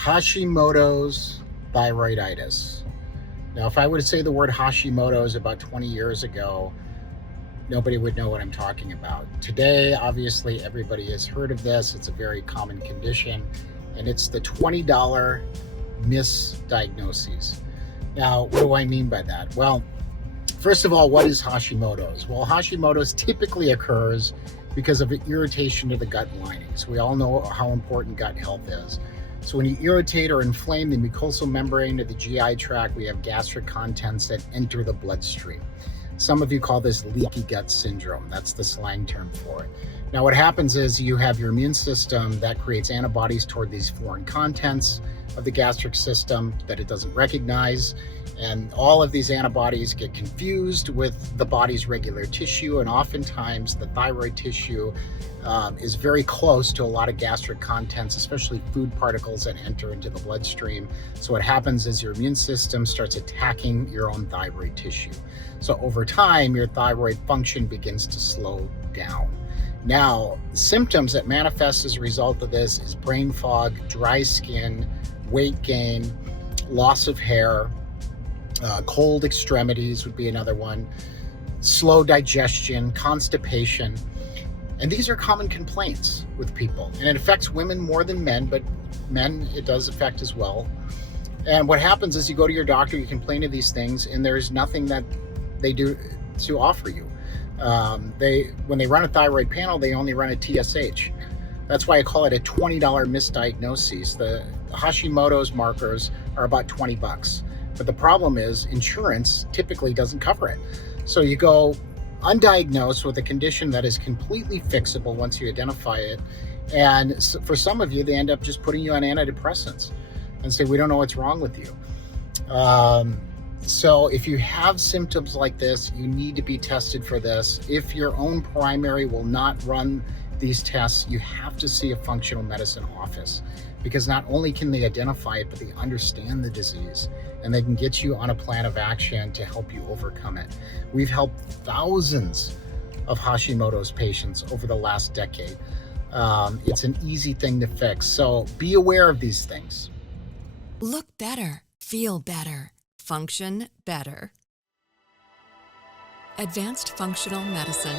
Hashimoto's thyroiditis. Now, if I were to say the word Hashimoto's about 20 years ago, nobody would know what I'm talking about. Today, obviously, everybody has heard of this. It's a very common condition, and it's the $20 misdiagnoses. Now, what do I mean by that? Well, first of all, what is Hashimoto's? Well, Hashimoto's typically occurs because of an irritation to the gut linings. We all know how important gut health is. So when you irritate or inflame the mucosal membrane of the GI tract, we have gastric contents that enter the bloodstream. Some of you call this leaky gut syndrome. That's the slang term for it. Now what happens is you have your immune system that creates antibodies toward these foreign contents of the gastric system that it doesn't recognize. And all of these antibodies get confused with the body's regular tissue, and oftentimes the thyroid tissue is very close to a lot of gastric contents, especially food particles that enter into the bloodstream. So what happens is your immune system starts attacking your own thyroid tissue. So over time, your thyroid function begins to slow down. Now, symptoms that manifest as a result of this is brain fog, dry skin, weight gain, loss of hair, cold extremities would be another one, slow digestion, constipation. And these are common complaints with people. And it affects women more than men, but men it does affect as well. And what happens is you go to your doctor, you complain of these things, and there's nothing that they do to offer you. When they run a thyroid panel, they only run a TSH. That's why I call it a $20 misdiagnosis. The Hashimoto's markers are about 20 bucks. But the problem is insurance typically doesn't cover it. So you go undiagnosed with a condition that is completely fixable once you identify it. And for some of you, they end up just putting you on antidepressants and say, we don't know what's wrong with you. So if you have symptoms like this, you need to be tested for this. If your own primary will not run these tests, you have to see a functional medicine office, because not only can they identify it, but they understand the disease and they can get you on a plan of action to help you overcome it. We've helped thousands of Hashimoto's patients over the last decade. It's an easy thing to fix. So be aware of these things. Look better, feel better, function better. Advanced Functional Medicine.